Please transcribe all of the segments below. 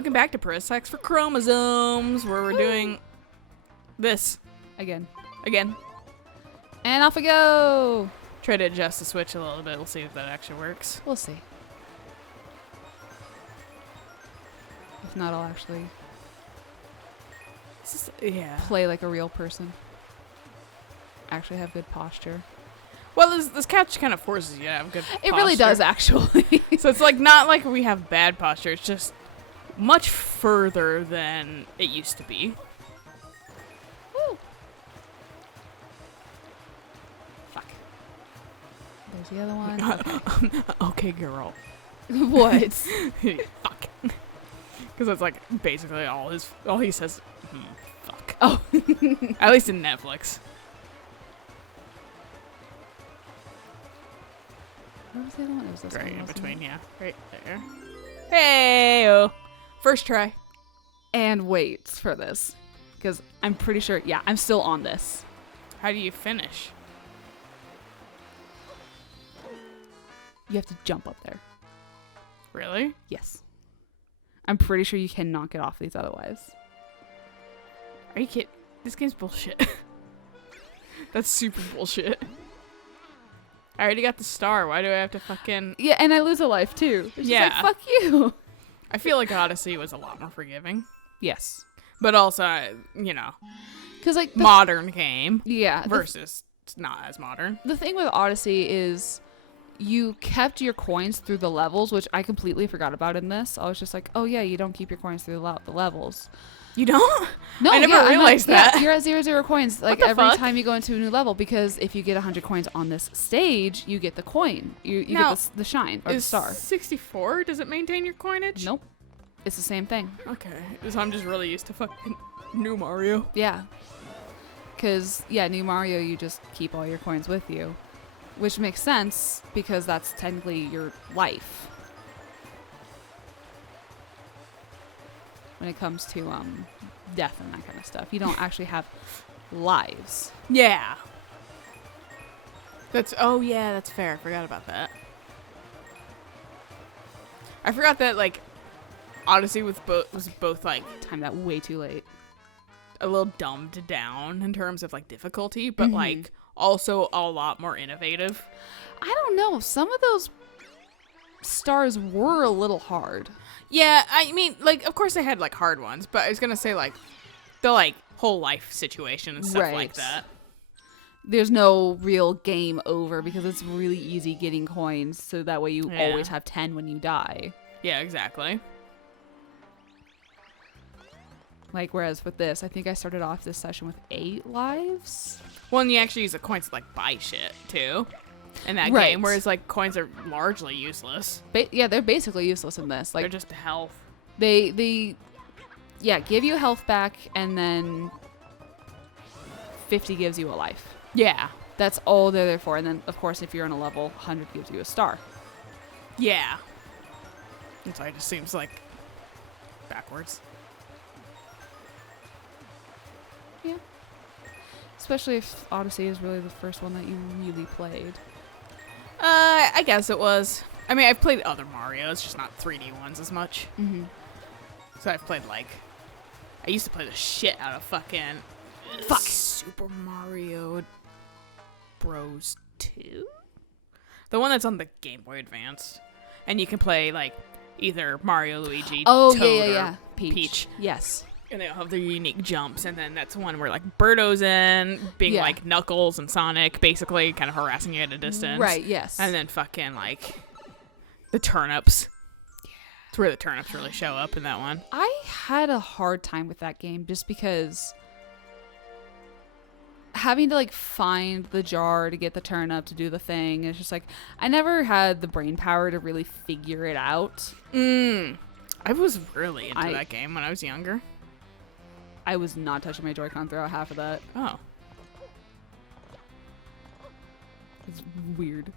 Welcome back to Press X for Chromosomes, where we're doing this Again. And off we go! Try to adjust the switch a little bit. We'll see if that actually works. We'll see. If not, I'll actually play like a real person. Actually have good posture. Well, this couch kind of forces you to have good posture. It really does, actually. So it's like not like we have bad posture. It's just much further than it used to be. Woo. Fuck. There's the other one. Okay, girl. What? Fuck. Because that's like basically all he says. Fuck. Oh. At least in Netflix. Where was the other one? It was this Right one, in wasn't between, it? yeah. Right there. Hey-oh. First try. And wait for this. Because I'm pretty sure, yeah, I'm still on this. How do you finish? You have to jump up there. Really? Yes. I'm pretty sure you cannot get off these otherwise. Are you kidding? This game's bullshit. That's super bullshit. I already got the star. Why do I have to fucking... Yeah, and I lose a life too. It's just like, fuck you. I feel like Odyssey was a lot more forgiving. Yes. But also, you know, because like modern game versus not as modern. The thing with Odyssey is you kept your coins through the levels, which I completely forgot about in this. I was just like, oh yeah, you don't keep your coins through the levels. You don't? No, I never realized that. Yeah, you're at 0 coins like the every fuck? time you go into a new level, because if you get 100 coins on this stage, you get the coin. You Now, get the shine or the star. 64? Does it maintain your coinage? Nope. It's the same thing. Okay. So I'm just really used to fucking new Mario. Yeah. Because, yeah, new Mario, you just keep all your coins with you. Which makes sense, because that's technically your life. When it comes to death and that kind of stuff. You don't actually have lives. Yeah. That's fair. I forgot about that. I forgot that, like, Odyssey was both like Timed that way too late. a little dumbed down in terms of like difficulty, but like also a lot more innovative. I don't know. Some of those stars were a little hard. Yeah, I mean, like, of course they had like hard ones, but I was gonna say like the like whole life situation and stuff like that. There's no real game over because it's really easy getting coins, so that way you always have 10 when you die. Yeah, exactly. Like, whereas with this, I think I started off this session with 8 lives. Well, and you actually use the coins to like buy shit too in that game, whereas like coins are largely useless. Yeah, they're basically useless in this. Like, they're just health. They give you health back, and then 50 gives you a life. Yeah. That's all they're there for. And then, of course, if you're on a level, 100 gives you a star. Yeah. And so it just seems like backwards. Yeah. Especially if Odyssey is really the first one that you really played. I guess it was. I mean, I've played other Marios, just not 3D ones as much. Mm-hmm. So I've played like... I used to play the shit out of fucking... Super Mario Bros. 2? The one that's on the Game Boy Advance. And you can play like either Mario, Luigi, Toad, yeah. or Peach. Yes. And they all have their unique jumps. And then that's one where like Birdo's in, being like Knuckles and Sonic, basically kind of harassing you at a distance. Right, yes. And then fucking like the turnips. Yeah. It's where the turnips really show up in that one. I had a hard time with that game just because having to like find the jar to get the turnip to do the thing, it's just like I never had the brain power to really figure it out. I was really into that game when I was younger. I was not touching my Joy-Con throughout half of that. Oh. It's weird.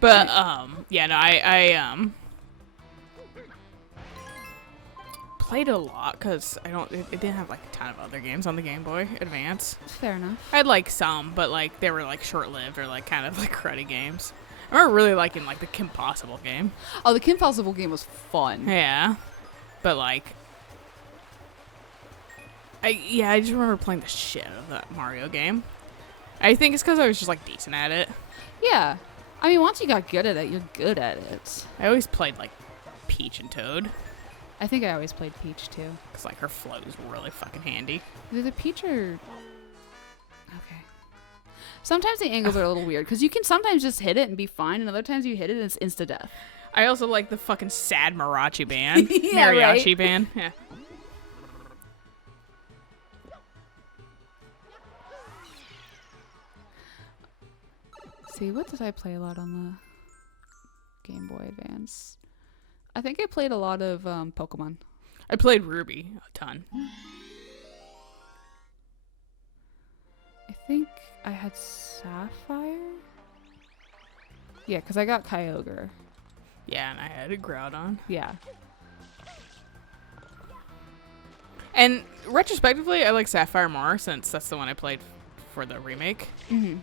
But I played a lot because it didn't have like a ton of other games on the Game Boy Advance. Fair enough. I had like some, but like they were like short-lived or like kind of like cruddy games. I remember really liking like the Kim Possible game. Oh, the Kim Possible game was fun. Yeah. But like, I just remember playing the shit out of that Mario game. I think it's because I was just like decent at it. Yeah. I mean, once you got good at it, you're good at it. I always played like Peach and Toad. I think I always played Peach too. Because like her float is really fucking handy. Either the Peach or... Okay. Sometimes the angles are a little weird because you can sometimes just hit it and be fine, and other times you hit it and it's insta-death. I also like the fucking sad Mariachi band. Yeah, Mariachi right? band. Yeah. See, what did I play a lot on the Game Boy Advance? I think I played a lot of Pokemon. I played Ruby a ton. I think I had Sapphire? Yeah, because I got Kyogre. Yeah, and I had a Groudon. Yeah. And retrospectively, I like Sapphire more since that's the one I played for the remake. Mm-hmm.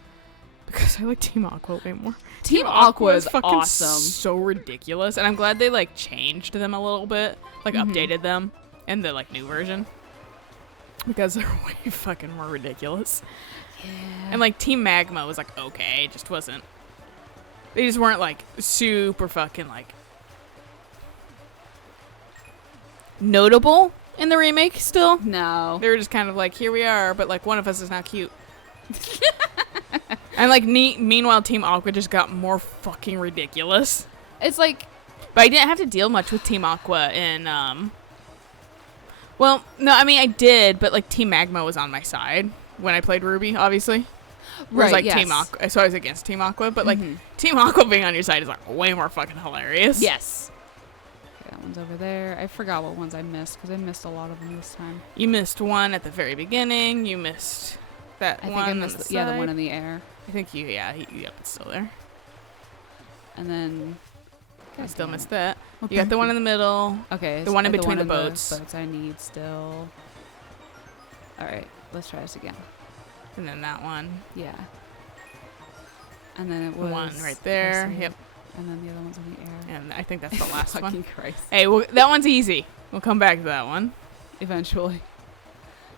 Because I like Team Aqua way more. Team Aqua is fucking awesome. so ridiculous, and I'm glad they like changed them a little bit, like updated them in the like new version. Because they're way fucking more ridiculous. Yeah. And like Team Magma was like okay, it just wasn't. They just weren't like super fucking like notable in the remake still. No. They were just kind of like, here we are, but like one of us is not cute. And like meanwhile Team Aqua just got more fucking ridiculous. It's like, But I didn't have to deal much with Team Aqua in well, no, I mean I did, but like Team Magma was on my side when I played Ruby, obviously. Whereas like yes. Team Aqua, so I was against Team Aqua, but like Team Aqua being on your side is like way more fucking hilarious. Yes. Okay, that one's over there. I forgot what ones I missed because I missed a lot of them this time. You missed one at the very beginning. You missed that I one. think I on missed the the one side. in the air. I think you, yep, it's still there. And then I still damn missed it. that. Well, You got the one in the middle. Okay. The one in the between the in boats. boats I need still. All right, let's try this again. And then that one. Yeah. And then it The was one right there. I see Yep. it. And then the other one's in the air. And I think that's the last Fucking one. Christ. Hey, well, that one's easy. We'll come back to that one. Eventually.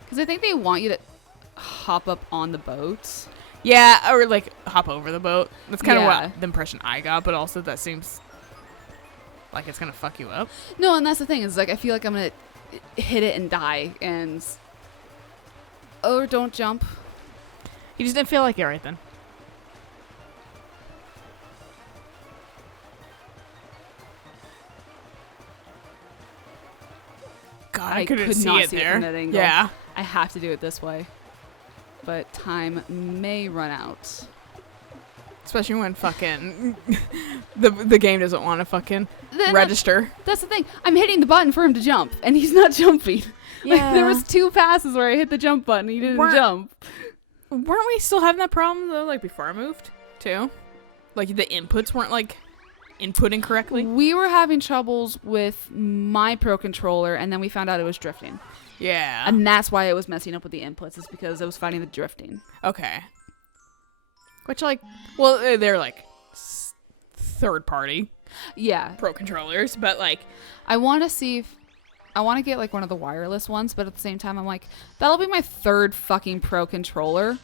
Because I think they want you to hop up on the boat. Yeah, or like hop over the boat. That's kind of Yeah. what the impression I got, but also that seems like it's gonna fuck you up. No, and that's the thing is like I feel like I'm gonna hit it and die and or don't jump. You just didn't feel like it right then. God, I couldn't could see not it see it there. from that angle. Yeah. I have to do it this way. But time may run out. Especially when fucking the game doesn't want to fucking register. That's the thing. I'm hitting the button for him to jump, and he's not jumping. Like, Yeah. there was 2 passes where I hit the jump button, and he didn't jump. Weren't we still having that problem though, like before I moved too? Like the inputs weren't like inputting correctly. We were having troubles with my Pro Controller, and then we found out it was drifting. Yeah. And that's why it was messing up with the inputs, is because it was fighting the drifting. Okay. Which like, well, they're like third party Yeah. Pro controllers, but like, I want to see if I want to get like one of the wireless ones, but at the same time I'm like, that'll be my 3rd fucking Pro Controller.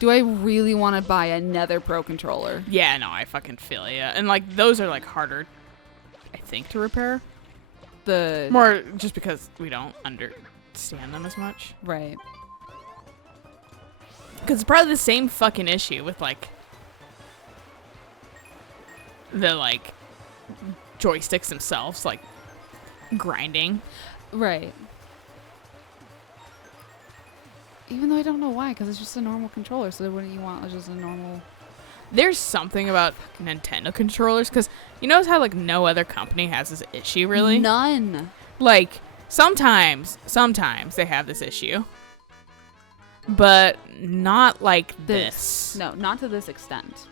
Do I really want to buy another Pro Controller? yeah, no, I fucking feel ya. And like those are like harder, I think, to repair. The More just because we don't understand them as much. right. Because it's probably the same fucking issue with like the like joysticks themselves, like grinding. Right. Even though I don't know why, because it's just a normal controller, so wouldn't you want just a normal... There's something about Nintendo controllers, because you notice how like no other company has this issue really. None. Like sometimes they have this issue, but not like this. No, not to this extent.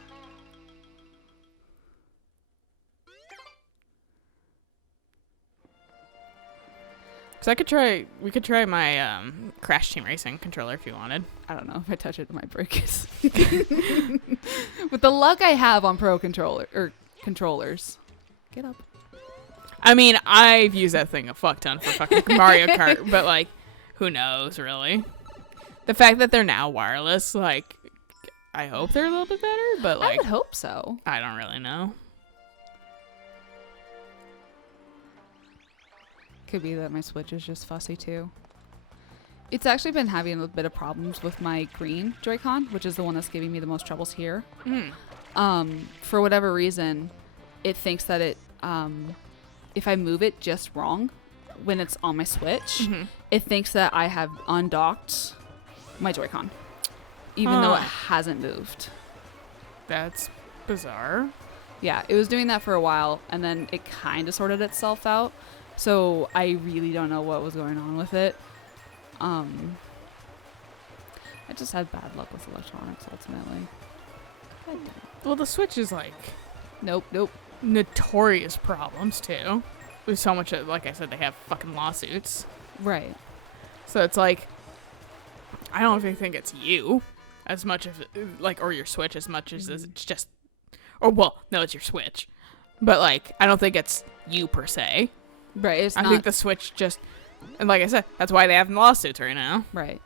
So we could try my Crash Team Racing controller if you wanted. I don't know if I touch it, it might break it. With the luck I have on Pro Controller or controllers. Get up. I mean, I've used that thing a fuck ton for fucking Mario Kart, but like, who knows, really? The fact that they're now wireless, like, I hope they're a little bit better, but like, I would hope so. I don't really know. Could be that my Switch is just fussy too. It's actually been having a bit of problems with my green Joy-Con, which is the one that's giving me the most troubles here. For whatever reason, it thinks that it, if I move it just wrong when it's on my Switch, it thinks that I have undocked my Joy-Con, even though it hasn't moved. That's bizarre. Yeah, it was doing that for a while, and then it kind of sorted itself out. So I really don't know what was going on with it. I just had bad luck with electronics, ultimately. Well, the Switch is like Nope. notorious problems too. There's so much, like I said, they have fucking lawsuits. Right. So it's like, I don't even think it's you as much as, like, or your Switch as much as it's just, or well, no, it's your Switch. But like, I don't think it's you per se. Right. It's I not. think the Switch just, and like I said, that's why they have lawsuits right now. Right.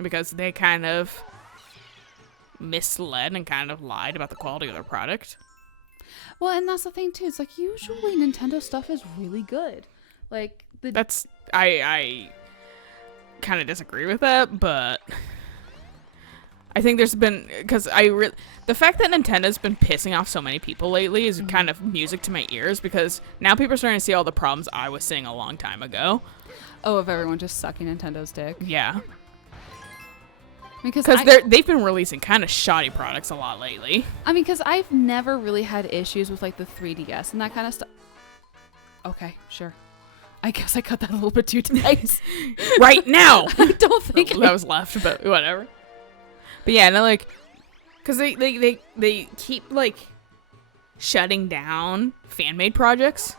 Because they kind of misled and kind of lied about the quality of their product. Well, and that's the thing too. It's like usually Nintendo stuff is really good. Like That's I kind of disagree with that, but I think there's been, because the fact that Nintendo's been pissing off so many people lately is kind of music to my ears, because now people are starting to see all the problems I was seeing a long time ago. Oh, of everyone just sucking Nintendo's dick. Yeah. Because they've been releasing kind of shoddy products a lot lately. I mean, because I've never really had issues with like the 3DS and that kind of stuff. Okay, sure. I guess I cut that a little bit too tight. Right now. I don't think that was left, but whatever. But yeah, no, like, because they keep like shutting down fan-made projects,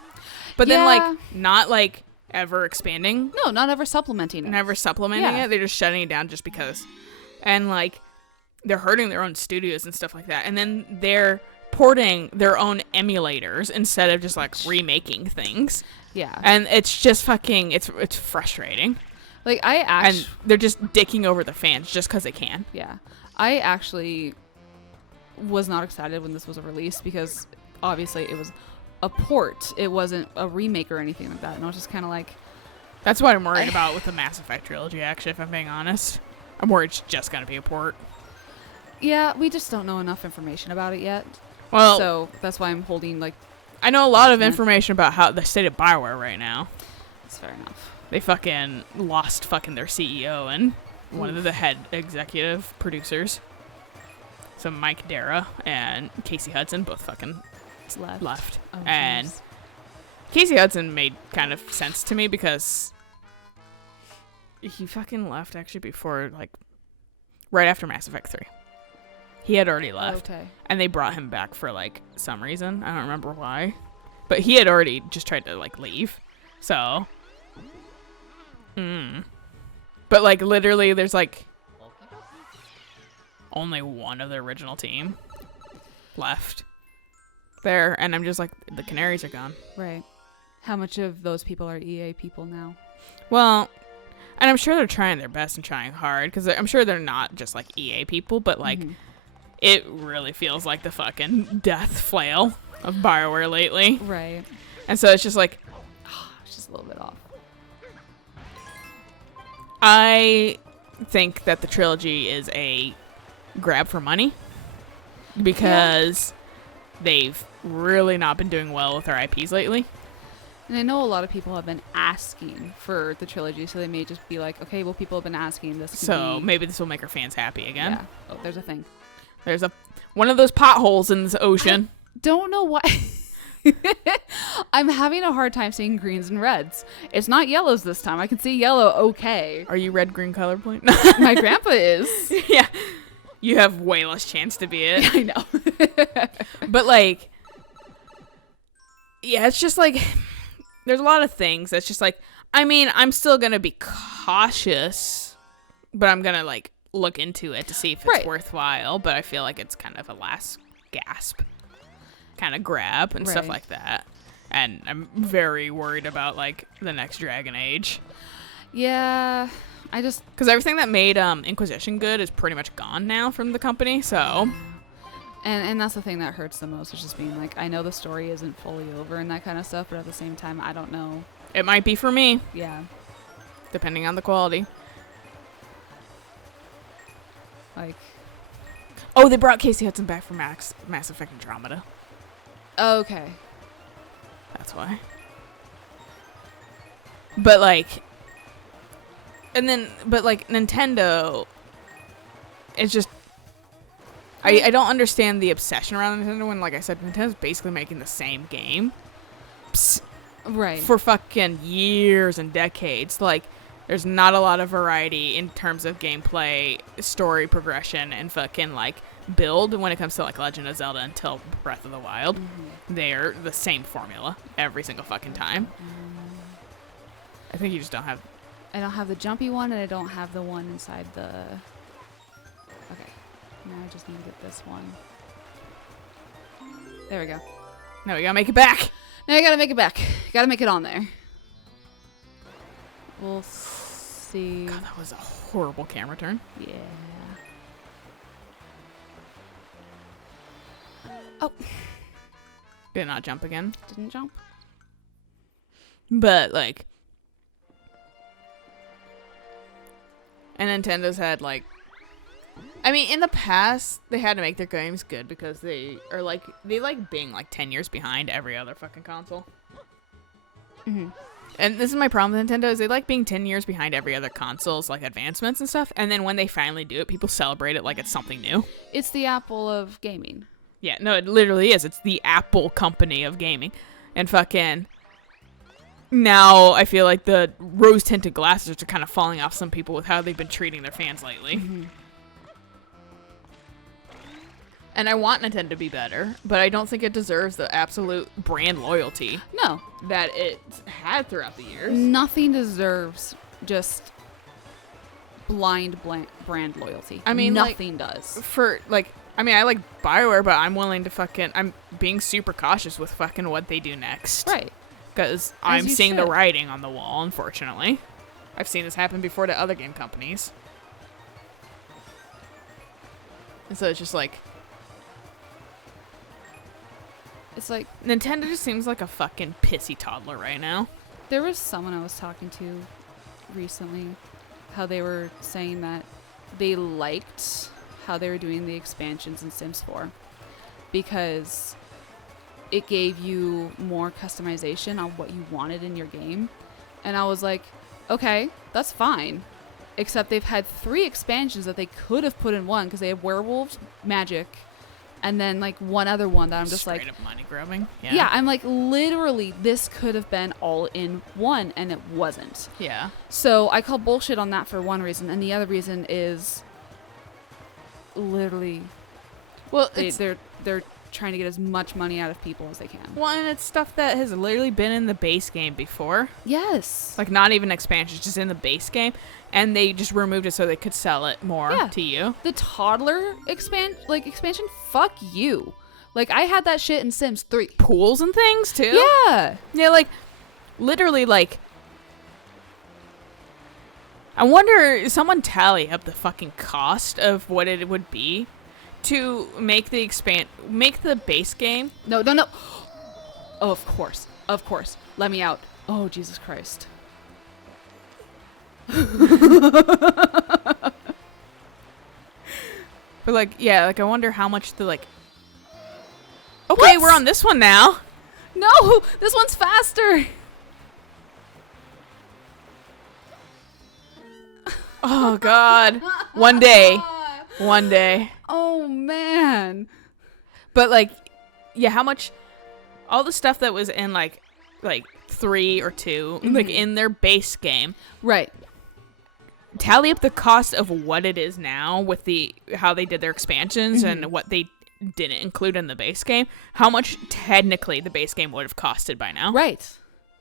but then like not like ever expanding. No, not ever supplementing it. Never supplementing it. They're just shutting it down just because. And like, they're hurting their own studios and stuff like that. And then they're porting their own emulators instead of just like remaking things. Yeah. And it's just fucking, it's frustrating. Like and they're just dicking over the fans just because they can. Yeah. I actually was not excited when this was released because obviously it was a port. It wasn't a remake or anything like that. And I was just kind of like... That's what I'm worried about with the Mass Effect trilogy, actually, if I'm being honest. I'm worried it's just going to be a port. Yeah, we just don't know enough information about it yet. Well... So that's why I'm holding, like... I know a lot of information about how the state of BioWare right now. That's fair enough. They fucking lost fucking their CEO and one of the head executive producers. So Mike Dara and Casey Hudson both fucking left. Oh, and geez. Casey Hudson made kind of sense to me because he fucking left actually before, like, right after Mass Effect 3. He had already left. Okay. And they brought him back for, like, some reason. I don't remember why. But he had already just tried to, like, leave. So... But, like, literally, there's, like, only one of the original team left there. And I'm just like, the Canaries are gone. Right. How much of those people are EA people now? Well, and I'm sure they're trying their best and trying hard. Because I'm sure they're not just, like, EA people. But, like, it really feels like the fucking death flail of BioWare lately. Right. And so it's just like... it's just a little bit off. I think that the trilogy is a grab for money because they've really not been doing well with their IPs lately. And I know a lot of people have been asking for the trilogy, so they may just be like, okay, well, people have been asking this. So maybe this will make our fans happy again. Yeah. Oh, there's a thing. There's one of those potholes in this ocean. I don't know why. I'm having a hard time seeing greens and reds. It's not yellows this time. I can see yellow okay. Are you red-green colorblind? My grandpa is. Yeah. You have way less chance to be it. I know. But, like, yeah, it's just, like, there's a lot of things that's just, like, I mean, I'm still going to be cautious, but I'm going to, like, look into it to see if it's worthwhile. But I feel like it's kind of a last gasp kind of grab and stuff like that. And I'm very worried about, like, the next Dragon Age. Yeah, because everything that made Inquisition good is pretty much gone now from the company, so. And that's the thing that hurts the most, is just being like, I know the story isn't fully over and that kind of stuff, but at the same time, I don't know. It might be for me. Yeah. Depending on the quality. Like. Oh, they brought Casey Hudson back for Mass Effect Andromeda. Okay. That's why. But, like. But Nintendo, it's just, I don't understand the obsession around Nintendo when, like I said, Nintendo's basically making the same game. Right. For fucking years and decades. Like, there's not a lot of variety in terms of gameplay, story progression, and fucking, like, build when it comes to, like, Legend of Zelda until Breath of the Wild. Mm-hmm. They're the same formula every single fucking time. I think you just don't have... I don't have the jumpy one, and I don't have the one inside the... Okay. Now I just need to get this one. There we go. Now we gotta make it back. Now I gotta make it back. Gotta make it on there. We'll see. God, that was a horrible camera turn. Yeah. Oh. Did not jump again. Didn't jump. But, like... And Nintendo's had, like... I mean, in the past, they had to make their games good because they are, like... They like being, like, 10 years behind every other fucking console. Mm-hmm. And this is my problem with Nintendo, is they like being 10 years behind every other console's, like, advancements and stuff. And then when they finally do it, people celebrate it like it's something new. It's the Apple of gaming. Yeah, no, it literally is. It's the Apple company of gaming. And fucking... Now, I feel like the rose-tinted glasses are kind of falling off some people with how they've been treating their fans lately. Mm-hmm. And I want Nintendo to be better, but I don't think it deserves the absolute brand loyalty No. that it's had throughout the years. Nothing deserves just blind brand loyalty. I mean, nothing does. I like BioWare, but I'm willing to I'm being super cautious with fucking what they do next. Right. Because I'm seeing the writing on the wall, unfortunately. I've seen this happen before to other game companies. And so it's just like... It's like... Nintendo just seems like a fucking pissy toddler right now. There was someone I was talking to recently, how they were saying that they liked how they were doing the expansions in Sims 4. Because... it gave you more customization on what you wanted in your game. And I was like, okay, that's fine. Except they've had 3 expansions that they could have put in one, because they have werewolves, magic, and then like one other one that I'm just straight like... up money grabbing. Yeah, I'm like, literally, this could have been all in one, and it wasn't. Yeah. So I call bullshit on that for one reason, and the other reason is literally... Well, they're trying to get as much money out of people as they can. Well, and it's stuff that has literally been in the base game before. Yes. Like, not even expansions, just in the base game. And they just removed it so they could sell it more to you. The toddler expansion, fuck you. Like, I had that shit in Sims 3. Pools and things, too? Yeah. Yeah, like, literally, like... I wonder, someone tally up the fucking cost of what it would be to make the base game. No. Oh, of course. Let me out. Oh, Jesus Christ. But like, yeah, like I wonder how much the like. Okay, we're on this one now. No, this one's faster. Oh God. One day. Oh man. But like, yeah, how much? All the stuff that was in like 3 or 2, like in their base game, right? Tally up the cost of what it is now with how they did their expansions and what they didn't include in the base game. How much technically the base game would have costed by now? Right.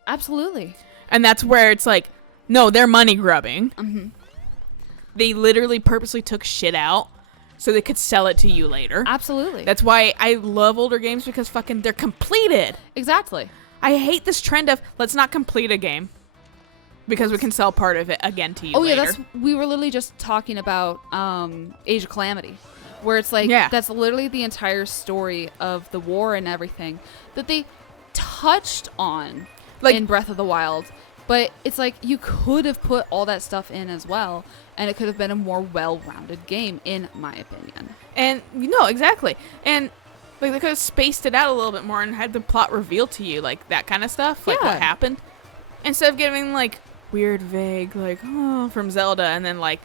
Absolutely. And that's where it's like, no, they're money grubbing. Mm-hmm. They literally purposely took shit out so they could sell it to you later. Absolutely. That's why I love older games, because fucking they're completed. Exactly. I hate this trend of let's not complete a game because we can sell part of it again to you later. Yeah, we were literally just talking about Age of Calamity, where it's like that's literally the entire story of the war and everything that they touched on in Breath of the Wild. But it's like you could have put all that stuff in as well, and it could have been a more well-rounded game, in my opinion. And exactly. And like they could have spaced it out a little bit more and had the plot revealed to you, like that kind of stuff, like what happened, instead of giving like weird, vague, like from Zelda, and then like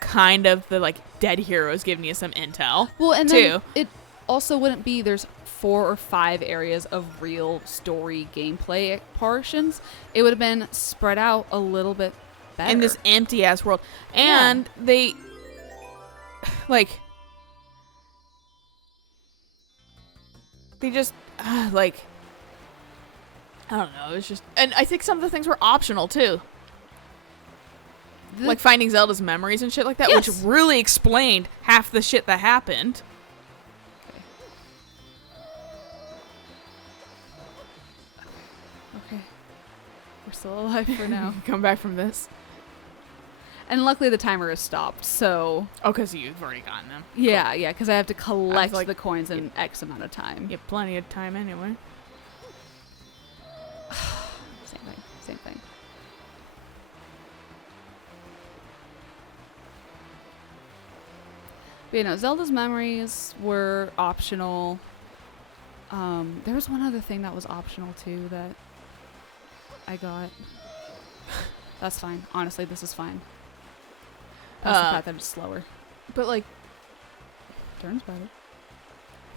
kind of the like dead heroes giving you some intel. Well, and too. Then it also wouldn't be there's 4 or 5 areas of real story gameplay portions. It would have been spread out a little bit better in this empty ass world, and they they just like I don't know. It's just, and I think some of the things were optional too. Like finding Zelda's memories and shit like that, which really explained half the shit that happened. Okay. We're still alive for now. Come back from this. And luckily the timer is stopped, so... Oh, because you've already gotten them. Yeah, yeah, because I have to collect like, the coins in X amount of time. You have plenty of time anyway. Same thing. But Zelda's memories were optional. There was one other thing that was optional too that I got. That's fine. Honestly, this is fine. That's the fact that it's slower. But like, turns better.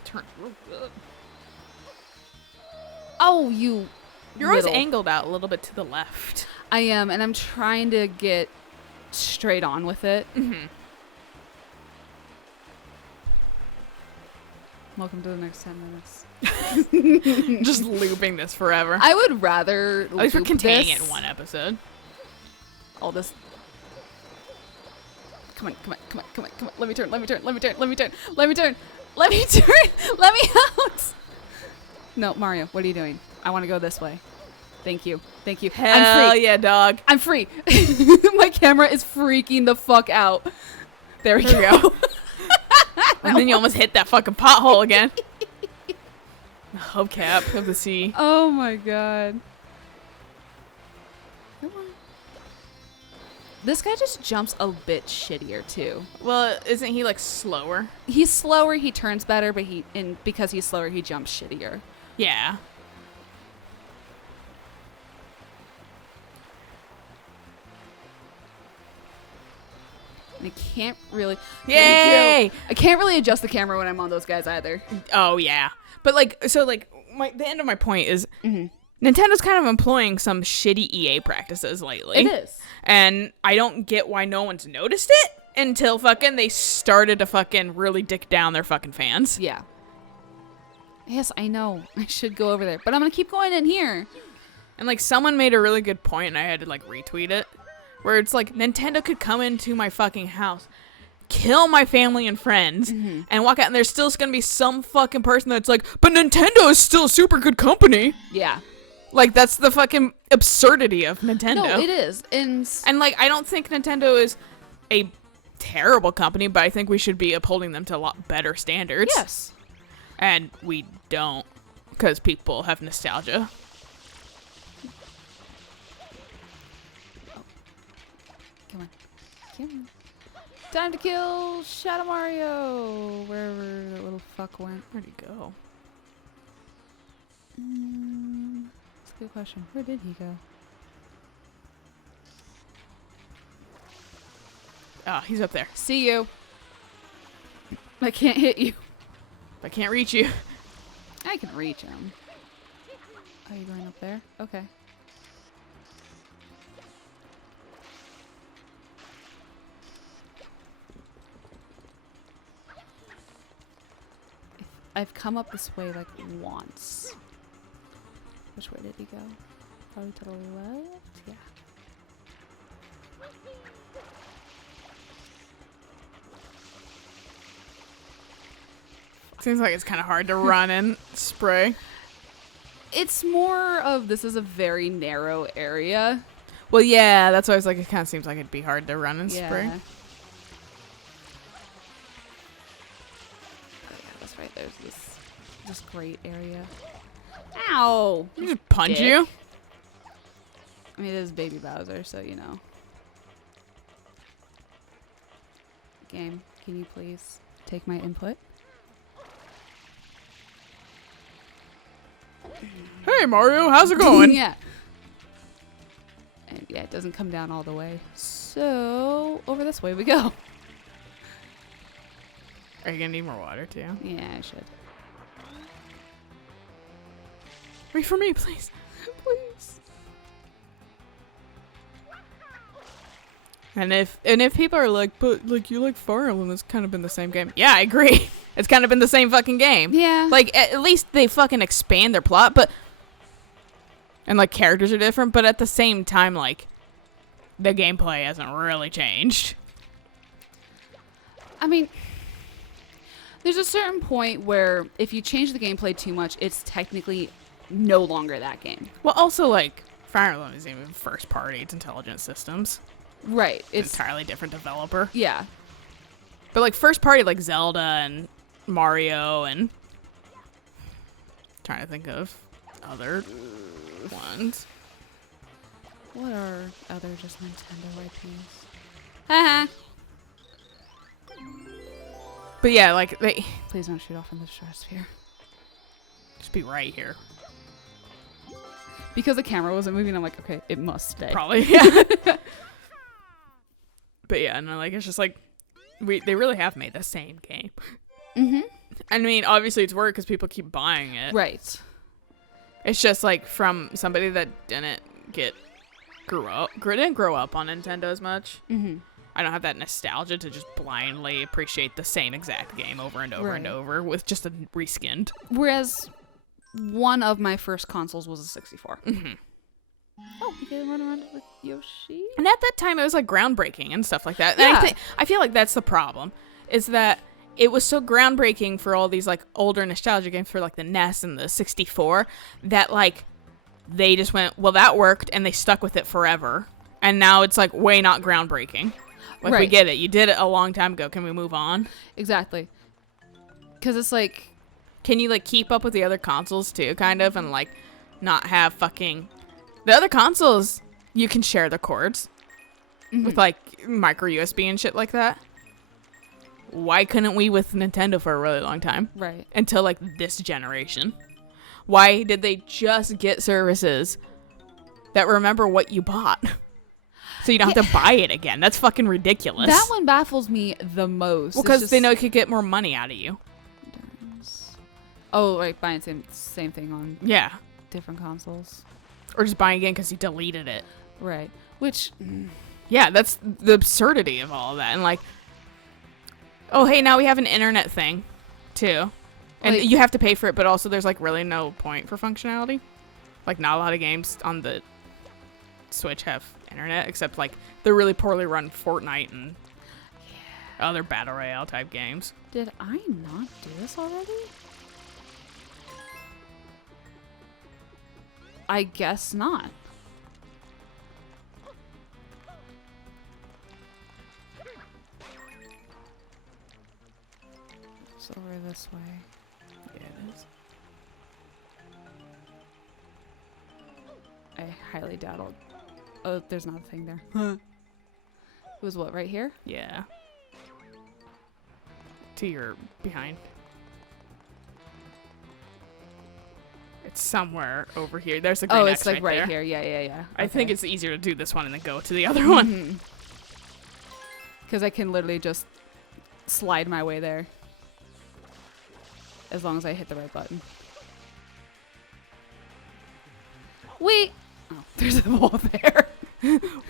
Turns real good. Oh, you're always angled out a little bit to the left. I am, and I'm trying to get straight on with it. Mm-hmm. Welcome to the next 10 minutes. Just looping this forever. I would rather at least we're containing this. it in one episode. All this. Come on. Let me turn. Let me out. No, Mario, what are you doing? I want to go this way. Thank you. Hell I'm free. yeah, dog. I'm free. My camera is freaking the fuck out. There we go. And then you almost hit that fucking pothole again. Hubcap of the sea. Oh my god. Come on. This guy just jumps a bit shittier too. Well, isn't he like slower? He's slower, he turns better, but because he's slower, he jumps shittier. Yeah. And I can't really... Yay! I can't really adjust the camera when I'm on those guys either. Oh, yeah. But, like, so, like, the end of my point is Nintendo's kind of employing some shitty EA practices lately. It is. And I don't get why no one's noticed it until fucking they started to fucking really dick down their fucking fans. Yeah. Yes, I know. I should go over there. But I'm going to keep going in here. And, like, someone made a really good point, and I had to, like, retweet it. Where it's like, Nintendo could come into my fucking house, kill my family and friends, and walk out, and there's still going to be some fucking person that's like, but Nintendo is still a super good company. Yeah. Like, that's the fucking absurdity of Nintendo. No, it is. And like, I don't think Nintendo is a terrible company, but I think we should be upholding them to a lot better standards. Yes. And we don't, because people have nostalgia. Come on. Time to kill Shadow Mario! Wherever that little fuck went. Where'd he go? That's a good question. Where did he go? Oh, he's up there. See you. I can't hit you. I can't reach you. I can reach him. Are you going up there? Okay. I've come up this way like once. Which way did he go? Probably to the left? Yeah. Seems like it's kind of hard to run and spray. It's more of this is a very narrow area. Well, yeah, that's why I was like, it kind of seems like it'd be hard to run in Yeah. spring. Oh, yeah, that's right. There's this great area. Ow! You just punch Dick. you. I mean, it is Baby Bowser, so you know. Game, can you please take my input? Hey, Mario, how's it going? Yeah. And yeah, it doesn't come down all the way. So, over this way we go. Are you gonna need more water too? Yeah, I should. Wait for me, please. Please. And if people are like, but like you like Fire Emblem, it's kind of been the same game. Yeah, I agree. It's kind of been the same fucking game. Yeah. Like at least they fucking expand their plot, but and like characters are different, but at the same time, like the gameplay hasn't really changed. I mean, there's a certain point where if you change the gameplay too much, it's technically no longer that game. Well, also like Fire Emblem isn't even first party; it's Intelligent Systems. Right. It's entirely different developer. Yeah. But like first party, like Zelda and Mario and trying to think of other ones. What are other just Nintendo IPs? Haha. But yeah, like they Please don't shoot off in the stratosphere. just be right here. Because the camera wasn't moving, I'm like, okay, it must stay. Probably. Yeah. But yeah, no, like it's just like they really have made the same game. Mm-hmm. I mean, obviously it's worked because people keep buying it. Right. It's just like from somebody that didn't grow up on Nintendo as much. Mm-hmm. I don't have that nostalgia to just blindly appreciate the same exact game over and over and Right. over with just a reskinned. Whereas one of my first consoles was a 64. Mm-hmm. Oh, you can run around with Yoshi? And at that time, it was like groundbreaking and stuff like that. And Yeah. I feel like that's the problem, is that it was so groundbreaking for all these like older nostalgia games for like the NES and the 64 that like they just went, well, that worked, and they stuck with it forever. And now it's like way not groundbreaking. Like we Right. get it. You did it a long time ago. Can we move on? Exactly. Because it's like, Can you like keep up with the other consoles too, kind of, and like not have fucking the other consoles? You can share the cords with like micro USB and shit like that. Why couldn't we with Nintendo for a really long time right. until like this generation? Why did they just get services that remember what you bought? So you don't have to buy it again. That's fucking ridiculous. That one baffles me the most. Well, It's because just- they know it could get more money out of you. Oh, like buying same thing on Yeah. different consoles. Or just buying again because you deleted it. Right. Which, Yeah, that's the absurdity of all of that. And like, oh, hey, now we have an internet thing too. And Like- you have to pay for it, but also there's like really no point for functionality. Like not a lot of games on the Switch have internet, except like the really poorly run Fortnite and other Battle Royale type games. did I not do this already? I guess not. It's over this way. Yeah, it is. I highly doubt I'll... Oh, there's not a thing there. It was what, right here? Yeah. To your behind. It's somewhere over here. There's a green Oh, X it's like right there. here. Yeah, yeah, yeah. I think it's easier to do this one and then go to the other one. Because I can literally just slide my way there. As long as I hit the right button. Wait! Oh, there's a wall there.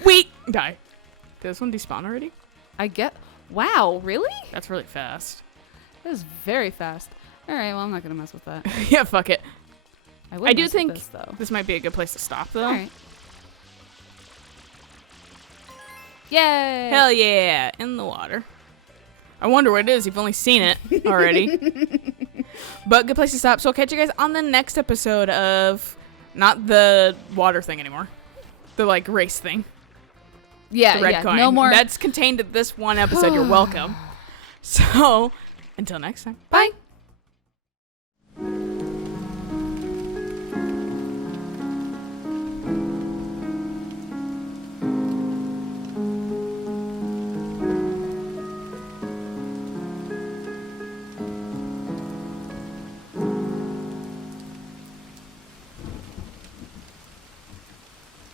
Wait! Die. Did this one despawn already? I get... Wow, really? That's really fast. That is very fast. Alright, well, I'm not going to mess with that. Yeah, fuck it. would I do mess with think this, though. this might be a good place to stop, though. Alright. Yay! Hell yeah! In the water. I wonder what it is. You've only seen it already. But good place to stop. So I'll catch you guys on the next episode of not the water thing anymore. The like race thing. Yeah, The red coin. no more. That's contained in this one episode. You're welcome. So until next time. Bye.